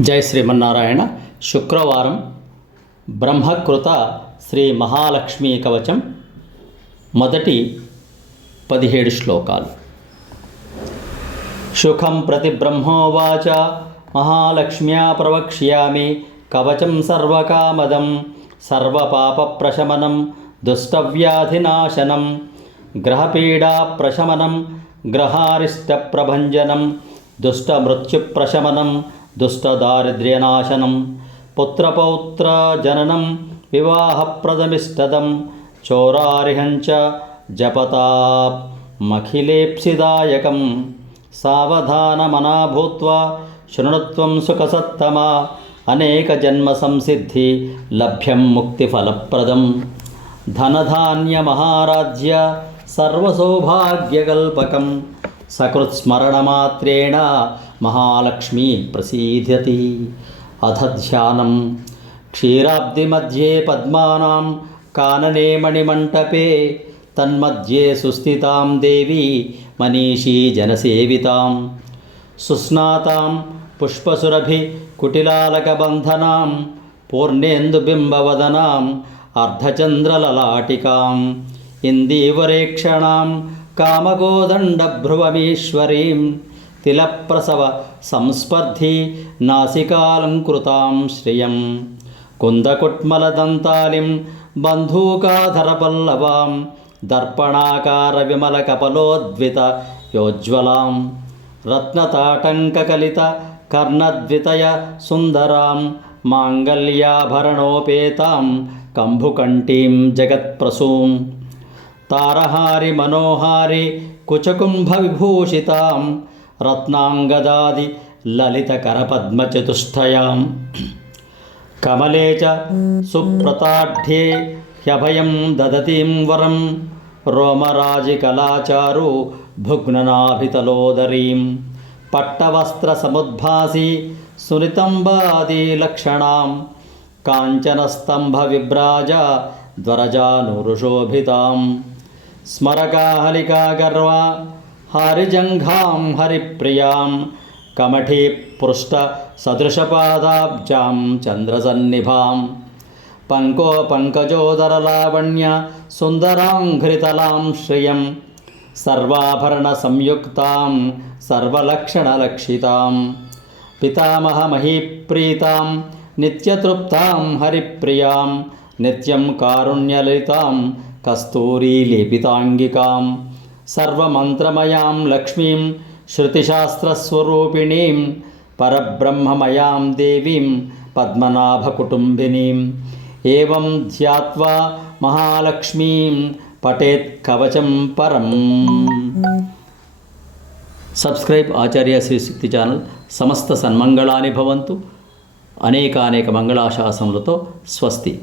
జై శ్రీమన్నారాయణ. శుక్రవారం బ్రహ్మకృత శ్రీ మహాలక్ష్మీ కవచం మొదటి పదిహేడు శ్లోకాలు. సుఖం ప్రతి బ్రహ్మోవాచ మహాలక్ష్మ్యా ప్రవక్ష్యామి కవచం సర్వకామదం సర్వపాపప్రశమనం దుష్టవ్యాధినాశనం గ్రహపీడా ప్రశమనం గ్రహారిష్టప్రభంజనం దుష్టమృత్యుప్రశమనం దుష్టదారిద్ర్యనాశనం పుత్రపౌత్రజననం వివాహప్రదమిష్టదం చోరారిహంచ జపతామఖిలేప్సిదాయకం సావధానమనా భూత్వా శృణుత్వం సుఖసత్తమా అనేక జన్మ సంసిద్ధి లభ్యం ముక్తిఫలప్రదం ధనధాన్యమహారాజ్య సర్వసౌభాగ్యకల్పకం సకృత్స్మరణమాత్రేణ మహాలక్ష్మీ ప్రసీదతి అథ ధ్యానం క్షీరాబ్దిమధ్యే పద్మానాం కాననే మణిమంటపే తన్మధ్యే సుస్థితాం దేవి మనీషీ జనసేవితాం. సుస్నాతాం పుష్పసురభి కుటిలాలకబంధనాం పూర్ణేందుబింబవదనాం అర్ధచంద్రలలాటికాం. ఇందీవరేక్షణాం కామగోదండభ్రువమీశ్వరీం తిలప్రసవ సంస్పర్ధి నాసికాలంకృతాం శ్రియం కుందకుట్మలదంతాలిం బంధూకాధరపల్లవాం దర్పణాకార విమలకపలోద్విత యోజ్వలాం రత్నతాటంకకలిత కర్ణద్వితయ సుందరాం మాంగళ్యాభరణోపేతాం కంభుకంఠీం జగత్ప్రసూం తారహారి మనోహారి కుచకుంభ విభూషితాం రత్నాంగదాది లలితకరపద్మచతుష్టయాం. కమలే చ సుప్రతాఢ్యే హ్యభయం దదతీం వరం రోమరాజి కళాచారు భుగ్ననాభితలోదరీం. పట్టవస్త్ర సముద్భాసి సునితంబాదీలక్షణాం కాంచనస్తంభ విభ్రాజ ధ్వరజానురుషోభితాం. స్మరకాహలికాగర్వా హరిజంఘాం హరిప్రియాం కమఠీ పృష్ట సదృశపాదాబ్జాం చంద్రసన్నిభాం పంకో పంకజోదరలావణ్య సుందరాంఘ్రితలాం శ్రియం సర్వాభరణ సంయుక్తాం సర్వలక్షణలక్షితాం పితామహమహీప్రీతాం నిత్యతృప్తాం హరిప్రియాం నిత్యం కారుణ్యలితాం కస్తూరీలేపితాంగికాం సర్వమంత్రమయాం లక్ష్మీం శృతిశాస్త్రస్వరూపిణీం పరబ్రహ్మమయాం దేవీం పద్మనాభకుటుంబినీం ఏం ధ్యాత్వా మహాలక్ష్మీం పటేత్ కవచం పరం సబ్స్క్రైబ్ ఆచార్య శ్రీ శక్తి ఛానల్ సమస్త సన్మంగళాని భవంతు అనేకానేక మంగళాశాసనలతో స్వస్తి